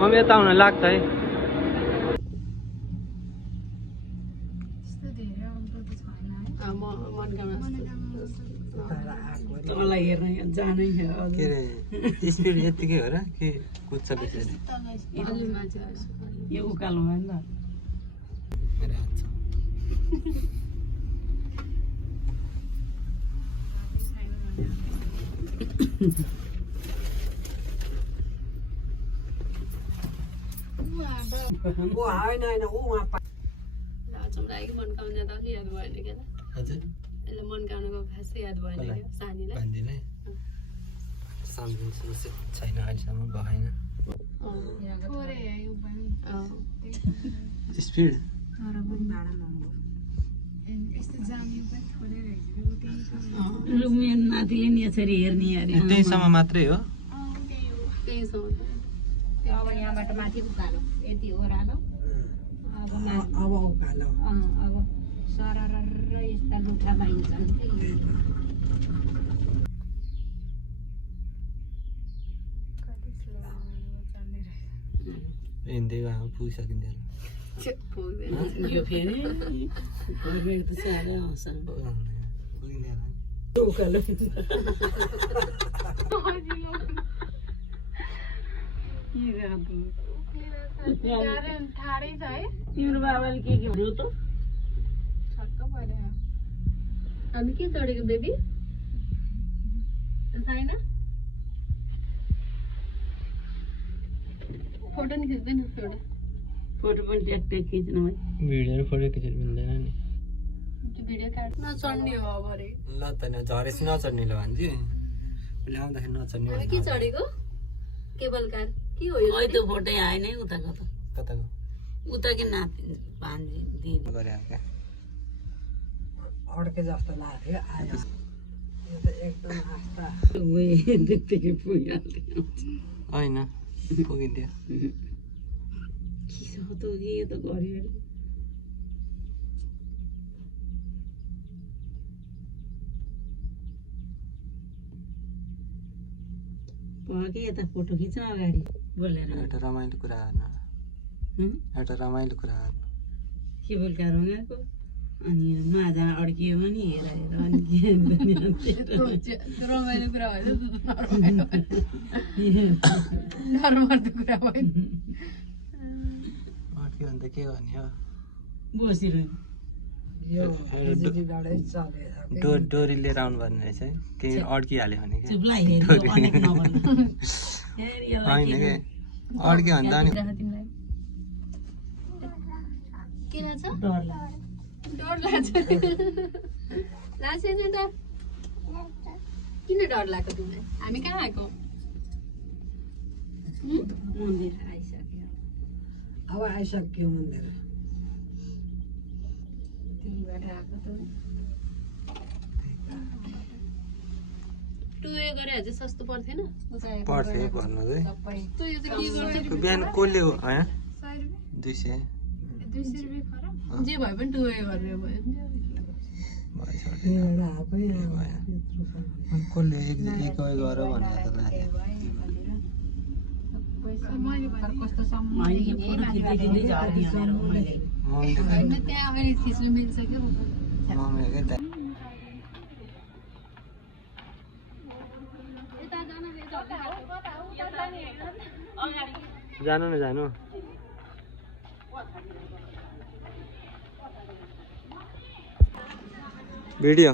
Mummy यता आउन लाग्छ है। मलाई हेर्न जानै के अरे स्पिड यतिकै हो र के कुद्छ बेचारी यो उकालोमा नि त मेरो हात छ। वो होइन होइन ऊ वहाँ मनकाउने त अलि याद भएन क्या हजुर यसलाई मनकाउनुको खासै याद भएन क्या सानीलाई भन्दिनँ सम्झिन्छु छैन अहिलेसम्म भएन स्पिड मेरो नातिले नि यसरी हेर्ने अरे त्यहीसम्म मात्रै हो। त्यहीसँग अब यहाँबाट माथि उकालो यति ओह्रालो अब उकालो अब सरर यस्ता लुट्रा पाइन्छन् हिँड्दै गयो पुगिसकिँदैन। यो फेरि त साह्रै आउँछ पुगिँदैन उकालो ठाडै छ है तिम्रो बाबाले के भन्यो त छक्क पऱ्यो हामी के चढेको बेबी छैन फोटो नि खिच्दैन एउटा फोटो पनि ट्याक खिच्नु है भिडियोहरू फोटो खिचेर मिल्दैन नि। भिडियो काट नचढ्ने हो अब अरे ल त झरेपछि नचढ्ने ल भान्जी उसले आउँदाखेरि नचढ्ने हामी के चढेको केबल कार के हो यो अहिले त्यो फोटो आएन है उताको त कताको उता के नाति भान्जी दिदी गरे क्या अड्के जस्तो लाग्थ्यो आयो यो त एकदम आस्था त्यतिकै पुगिहाल्थ्यो होइन पुगिन्थ्यो। के छ त यो त घरि कि यता फोटो खिच्न अगाडि बोलेर एउटा रमाइलो कुरा गर्नु एउटा रमाइलो कुरा गर्नु के बोलका रमाएको अनि माझा अड्कियो भने हेर हेर अनि रमाइलो कुरा भएन डरमर्दो कुरा भयो अड्क्यो भने त के गर्ने हो बसिरह्यो डोरी लिएर आउनु पर्ने रहेछ है केही अड्किहाल्यो भने क्या चुपलाई होइन के अड्क्यो भने त अनि के लाग्छ डर लाग्छ डर लाग्छ लाग्छ नि डर किन डर लाग्यो तिमीलाई हामी कहाँ आएको मन्दिर आइसक्यो अब आइसक्यो मन्दिर तिमीबाट आएको त टुवे गरे अझै सस्तो पर्थेन पर्थ्यो भन्नु चाहिँ तँ यो त के गर्छ बिहान कसले हो 200 जे भए पनि टुवे गरेर भयो कसले एक गर भनेर त लाग्यो कस्तो सम्म होइन त्यहाँ अगाडि खिच्नु मिल्छ क्या जानु न जानु भिडियो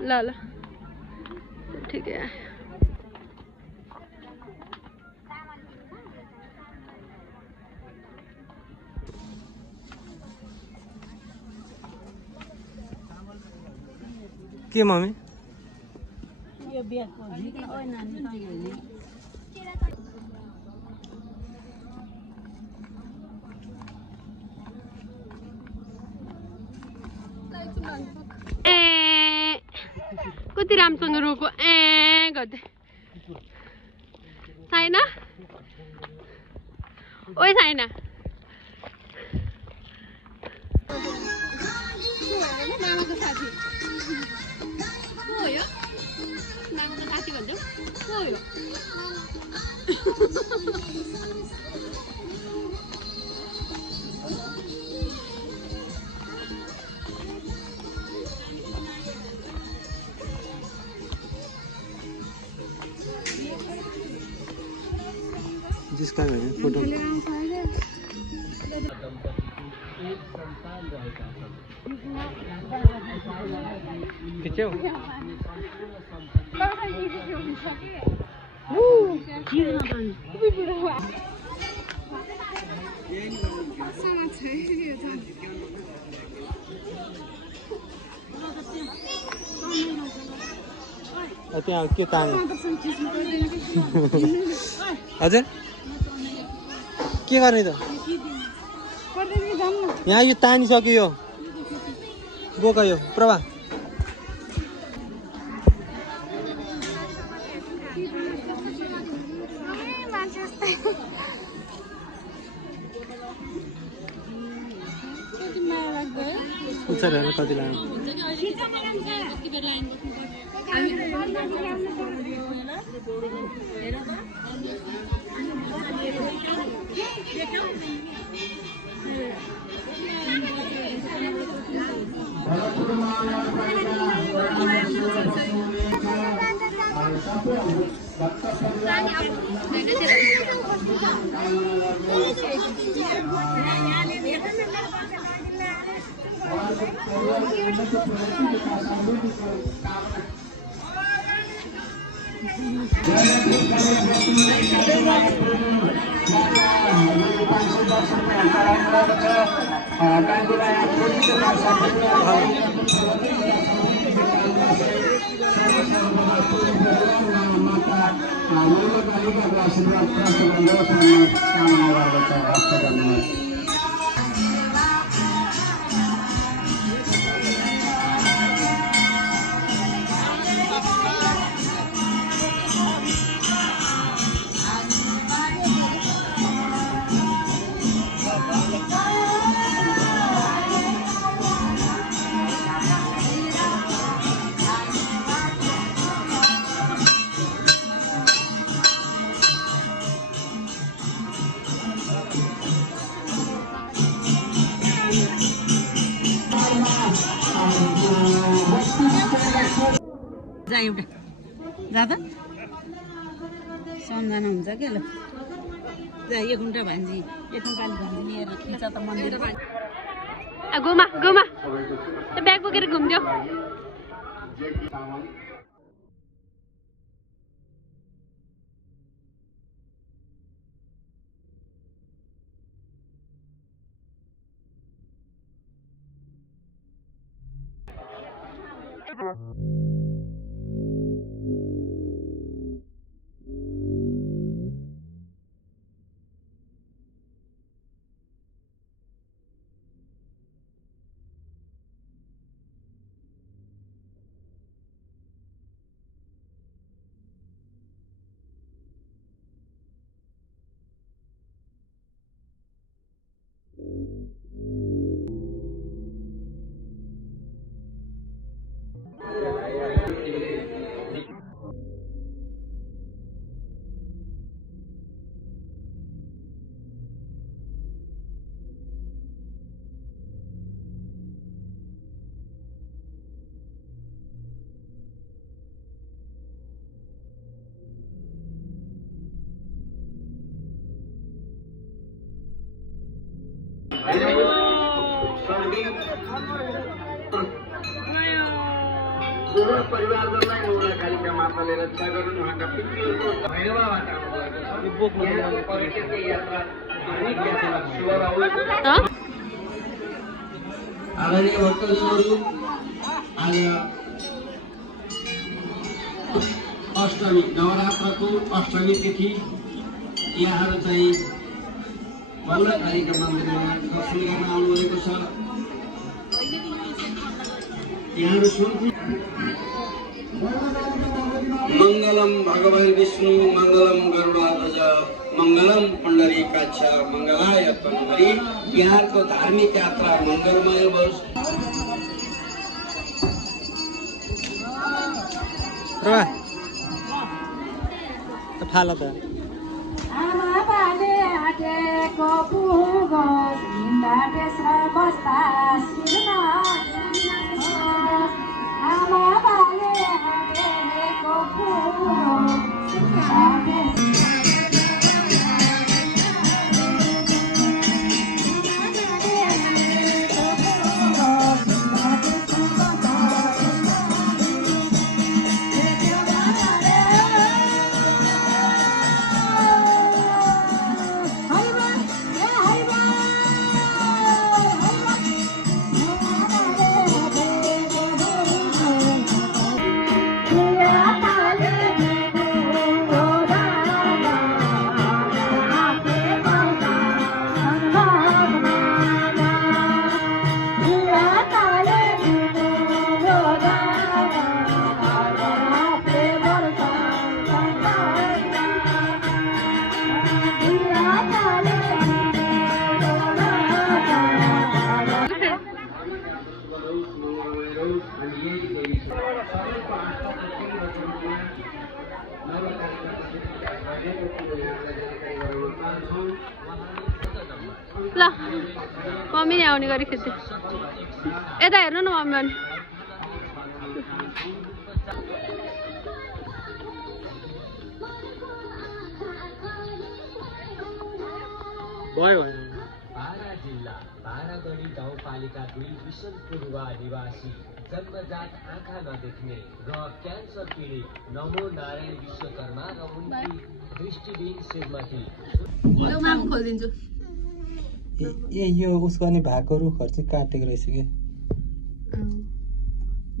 ल ल ठिकै के मम्मी यो बिहाको ओइ नानी तैँले कति राम्रोसँग रोको गर्दै साइना ओइ साइना मामाको साथी को हो यो मामाको साथी भन्छ को हो यो जिसका फोटो खिच्यौ त्यहाँ के तान्यो हजुर के गर्ने त यहाँ यो तानिसक्यो यो बोका यो प्रभा कति लाग्यो एउटा जाँदा सम्झना हुन्छ क्या ल एक घन्टा भान्जी एक पाली भान्जी लिएर खिच त मन्दिर घुमा घुमा ब्याग बोकेर घुम्थ्यो परिवारजनलाई एउटा कालिका माताले रक्षा गरून् उहाँका पितृको भैरवाबाट आउनुभएको छ यहाँको पर्यटकीय यात्रा शुभ रहोस्। आदरणीय भक्तजनहरू आज अष्टमी नवरात्रको अष्टमी तिथि यहाँहरू चाहिँ बौला कालिका मन्दिरमा दर्शन गर्न आउनुभएको छ। यहाँहरू सुन मङ्गलम भगवान् विष्णु मङ्गलम गरुडाध्वज मङ्गलम पुण्डरीकाक्ष मङ्गलाय तनहरि। बिहारको धार्मिक यात्रा मङ्गलमय होस्। फाला त आमा बाले आटेको पुगो हिँड्दा त्यसमा बस्दा सिर्ना आमा बाले आटेको पुगो हिँड्दा ल मम्मी नै आउने गरी खेल्थ्यो यता हेर्नु न मम्मी अनि भयो बारा जिल्ला बारागढी गाउँपालिका 2 विशनपुरवा निवासी जन्मजात आँखा नदेख्ने र क्यान्सर पीडित नमो नारायण विश्वकर्मा र उनकी दृष्टिविहीन श्रीमती मामु खोलिदिन्छु ए यो उसको अनि भएको रुखहरू चाहिँ काटेको रहेछ कि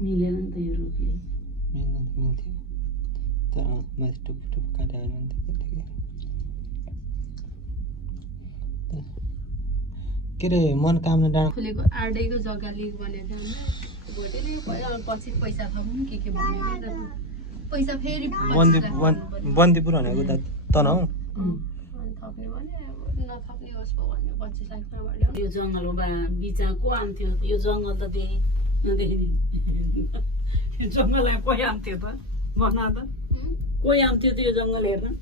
मिलेन नि त यो रुखले मिल्थ्यो तर माथि टुप टुप काट्यो भने के अरे मनोकामना डाँडा खुलेको आर्डैको जग्गा लिग भनेको हाम्रो भोटेले पछि पैसा थप्नु के भन्यो पैसा फेरि बन्दीपुर भनेको त तनहु थप्ने भने नथप्ने होस् पो भन्यो 25 लाख भन्यो यो जङ्गलमा बिचा को आन्थ्यो यो जङ्गल त नदेखि यो जङ्गललाई कोही आन्थ्यो त भन त कोही आन्थ्यो त यो जङ्गल हेर्न